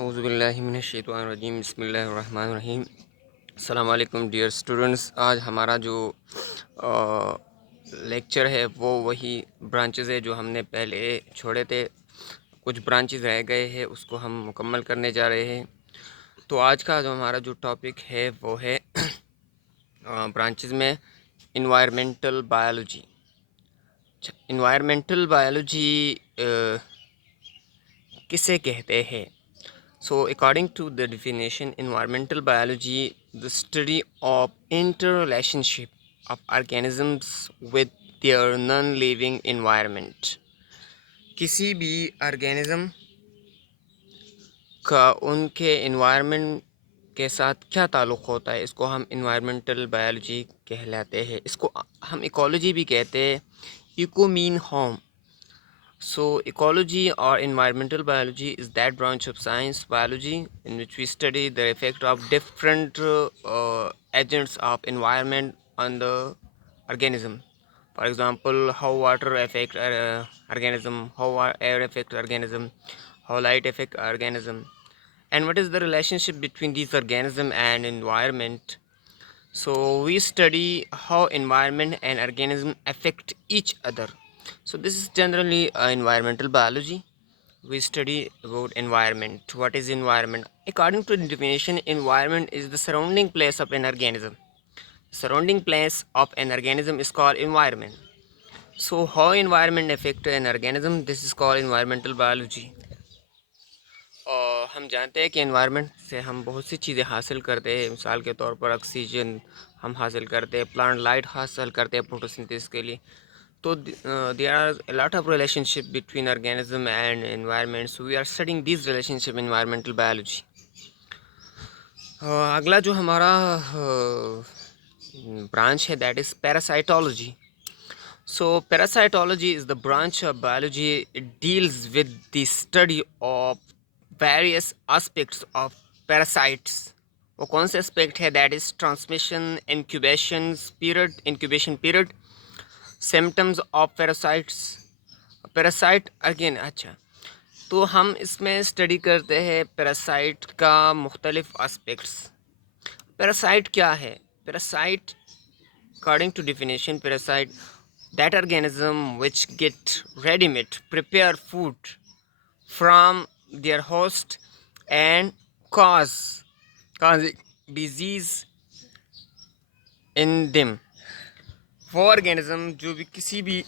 اعوذ باللہ من الشیطان الرجیم، بسم اللہ الرحمن الرحیم۔ السلام علیکم ڈیئر اسٹوڈنٹس، آج ہمارا جو لیکچر ہے وہ وہی برانچز ہے جو ہم نے پہلے چھوڑے تھے۔ کچھ برانچز رہ گئے ہیں، اس کو ہم مکمل کرنے جا رہے ہیں۔ تو آج کا جو ہمارا جو ٹاپک ہے وہ ہے برانچز میں انوائرمنٹل بایولوجی۔ انوائرمنٹل بایولوجی کسے کہتے ہیں؟ So, according to the definition, environmental biology, the study of interrelationship of organisms with their non-living environment. کسی بھی آرگینزم کا ان کے انوائرمنٹ کے ساتھ کیا تعلق ہوتا ہے، اس کو ہم انوائرمنٹل بایولوجی کہلاتے ہیں۔ اس کو ہم ایکولوجی بھی کہتے ہیں۔ Eco mean home. So, ecology or environmental biology is that branch of science biology in which we study the effect of different agents of environment on the organism. For example, how water affect organism, how air affect organism, how light affect organism, and what is the relationship between these organism and environment. So we study how environment and organism affect each other. So this is generally environmental biology. We study about environment. What is environment? According to the definition, environment is the surrounding place of an organism. Surrounding place of an organism is called environment. So how environment affect an organism? This is called environmental biology. اور ہم جانتے ہیں کہ environment سے ہم بہت سی چیزیں حاصل کرتے ہیں۔ مثال کے طور پر آکسیجن ہم حاصل کرتے ہیں، پلانٹ لائٹ حاصل کرتے ہیں فوٹوسنتھسس کے لیے۔ تو there are a lot of relationship between organism and environment. So we are studying these relationship in environmental biology. اگلا جو ہمارا برانچ ہے that is parasitology. So parasitology is the branch of biology. It deals with the study of various aspects of parasites. وہ کون سے aspect ہے؟ that is transmission, incubation period, symptoms of parasites. Parasite again اچھا، تو ہم اس میں study کرتے ہیں پیراسائٹ کا مختلف اسپیکٹس۔ پیراسائٹ کیا ہے؟ Parasite according to definition, parasite that organism which get ready-made prepare food from their host and cause disease in them. وہ آرگینزم جو بھی کسی بھی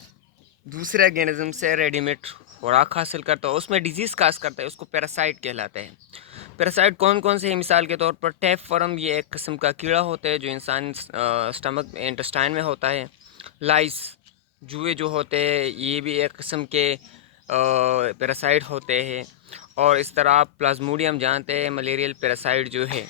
دوسرے آرگینزم سے ریڈی میڈ خوراک حاصل کرتا ہے، اس میں ڈیزیز کاز کرتا ہے، اس کو پیراسائٹ کہلاتا ہے۔ پیراسائٹ کون کون سے ہیں؟ مثال کے طور پر ٹیپ ورم، یہ ایک قسم کا کیڑا ہوتا ہے جو انسان اسٹمک انٹسٹائن میں ہوتا ہے۔ لائس، جوئے جو ہوتے ہیں، یہ بھی ایک قسم کے پیراسائٹ ہوتے ہیں۔ اور اس طرح پلازموڈیم جانتے ہیں، ملیریل پیراسائٹ جو ہے۔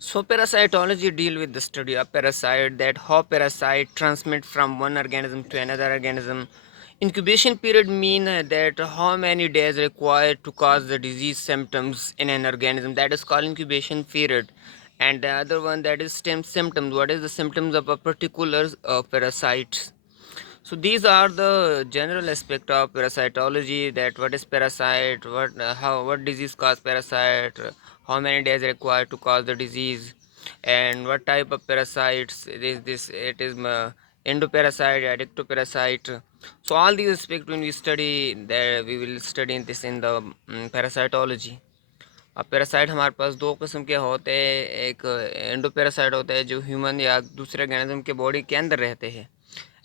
So parasitology deal with the study of parasite, that how parasite transmit from one organism to another organism. Incubation period mean that how many days required to cause the disease symptoms in an organism, that is called incubation period. And the other one, that is symptoms. What is the symptoms of a particular parasite? So these are the general aspect of parasitology, that what is parasite, what disease cause parasite, how many days required to cause the disease, and what type of parasites it is. It is endoparasite, ectoparasite. So all these aspects when we study, there we will study this in the parasitology. اب parasite ہمارے پاس دو قسم کے ہوتے ہیں، ایک اینڈو parasite ہوتا ہے جو ہیومن یا دوسرے آرگینزم کے باڈی کے اندر رہتے ہیں،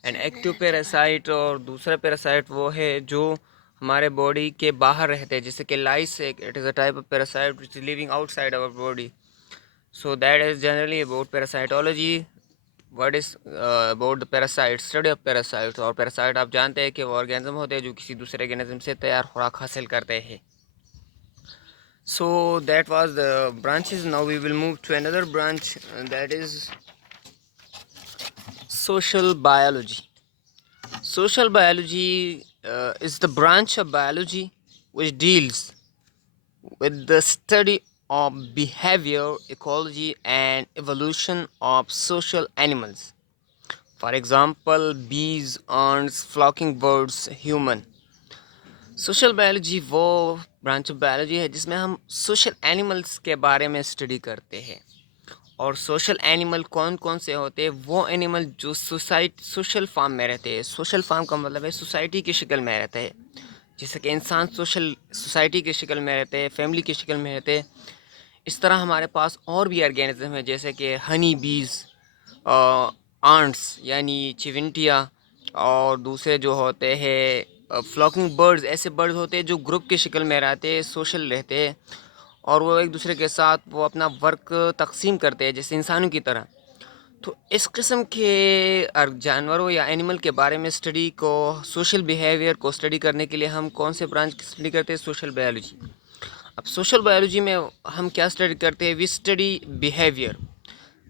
اینڈ ایکٹیو پیراسائٹ، اور دوسرا پیراسائٹ وہ ہے جو ہمارے باڈی کے باہر رہتے ہیں، جیسے کہ lice, it is a type of parasite which is living outside our body. So that is generally about parasitology. What is about the parasite, study of parasite. اور پیراسائٹ آپ جانتے ہیں کہ وہ آرگینزم ہوتے ہیں جو کسی دوسرے آرگینزم سے تیار خوراک حاصل کرتے ہیں. So that was the branches. Now we will move to another branch, that is social biology. Social biology is the branch of biology which deals with the study of behavior, ecology and evolution of social animals. For example, bees, ants, flocking birds, human. Social biology وہ branch of biology ہے جس میں ہم social animals کے بارے میں study کرتے ہیں. اور سوشل اینیمل کون کون سے ہوتے ہیں؟ وہ اینیمل جو سوشل فارم میں رہتے ہیں. سوشل فارم کا مطلب ہے سوسائٹی کی شکل میں رہتا ہے. جیسے کہ انسان سوسائٹی کی شکل میں رہتے ہیں، فیملی کی شکل میں رہتے ہیں. اس طرح ہمارے پاس اور بھی آرگینزم ہیں جیسے کہ ہنی بیز، آنٹس یعنی چیونٹیا، اور دوسرے جو ہوتے ہیں فلاکنگ برڈز. ایسے برڈز ہوتے ہیں جو گروپ کی شکل میں رہتے ہیں، سوشل رہتے ہیں، اور وہ ایک دوسرے کے ساتھ وہ اپنا ورک تقسیم کرتے ہیں جیسے انسانوں کی طرح. تو اس قسم کے جانوروں یا اینیمل کے بارے میں اسٹڈی کو، سوشل بیہیویئر کو اسٹڈی کرنے کے لیے ہم کون سے برانچ کی اسٹڈی کرتے ہیں؟ Social biology. اب سوشل بایولوجی میں ہم کیا اسٹڈی کرتے ہیں؟ We study behaviour.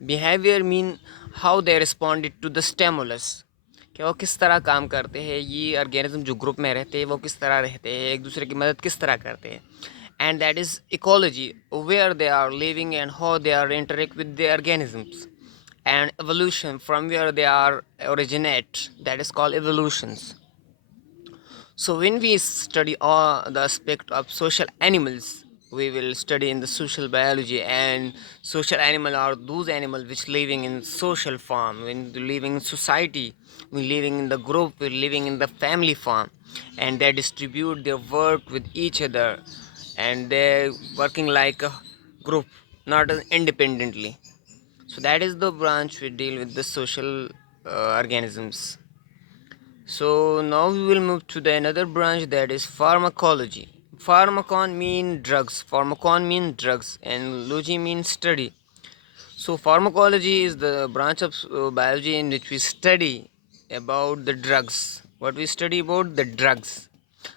Behaviour mean how they responded to the stimulus, کہ وہ کس طرح کام کرتے ہیں. یہ آرگینزم جو گروپ میں رہتے ہیں وہ کس طرح رہتے ہیں، ایک دوسرے کی مدد کس طرح کرتے ہیں. And that is ecology, where they are living and how they are interact with the organisms. And evolution, from where they are originate, that is call evolutions. So when we study all the aspect of social animals, we will study in the social biology. And social animal are those animals which living in social form, when living in society, we living in the group, we living in the family form, and they distribute their work with each other, and they working like a group, not independently. So that is the branch we deal with the social organisms. So now we will move to the another branch, that is pharmacology. Pharmacon mean drugs, pharmacon mean drugs, and logy means study. So pharmacology is the branch of biology in which we study about the drugs. What we study about the drugs.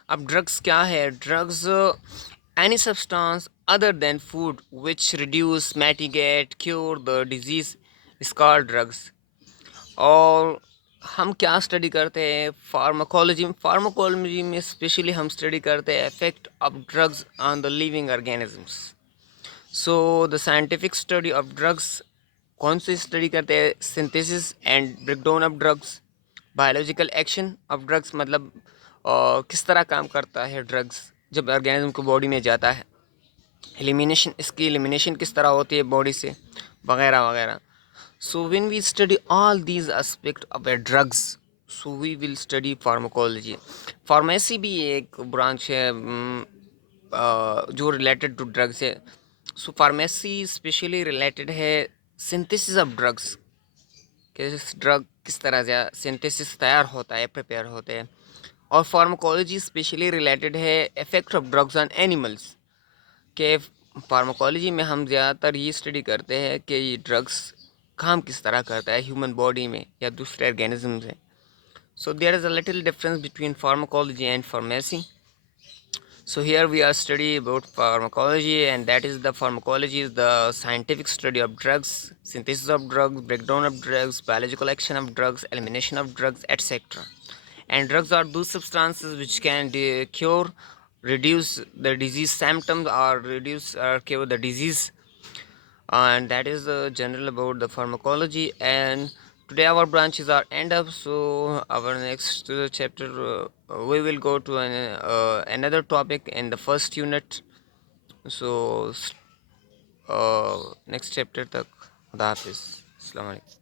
Ab drugs kya hai? Drugs, any substance other than food which reduce, mitigate, cure the disease is called drugs. اور ہم کیا study کرتے ہیں pharmacology میں؟ Pharmacology میں especially ہم study کرتے ہیں effect of drugs on the living organisms. So the scientific study of drugs کون سی اسٹڈی کرتے ہیں؟ Synthesis and breakdown of drugs. Biological action of drugs مطلب کس طرح کام کرتا ہے ڈرگس جب آرگینزم کو باڈی میں جاتا ہے. ایلیمینیشن، اس کی ایلیمینیشن کس طرح ہوتی ہے باڈی سے، وغیرہ وغیرہ. So when we study all these aspects of a drugs, so we will study pharmacology. Pharmacy بھی ایک برانچ ہے جو ریلیٹڈ ٹو ڈرگس ہے. سو فارمیسی اسپیشلی ریلیٹڈ ہے سنتھیسس آف ڈرگس، کہ ڈرگ کس طرح سے سنتھیسس تیار ہوتا ہے، پریپیئر ہوتے ہیں. اور فارماکولوجی اسپیشلی ریلیٹڈ ہے effect of drugs on animals, کہ فارماکولوجی میں ہم زیادہ تر یہ اسٹڈی کرتے ہیں کہ یہ ڈرگس کام کس طرح کرتا ہے ہیومن باڈی میں یا دوسرے آرگینزمز ہیں. So there is a little difference between pharmacology and pharmacy. So here we are studying about pharmacology, and that is the pharmacology is the scientific study of drugs, synthesis of drugs, breakdown of drugs, biological action of drugs, elimination of drugs, etc. And drugs are those substances which can cure, reduce the disease symptoms, or reduce or cure the disease. And that is the general about the pharmacology. And today our branches are end up, so our next chapter we will go to another topic in the first unit. So next chapter tak. Khuda Hafiz. Assalamu alaikum.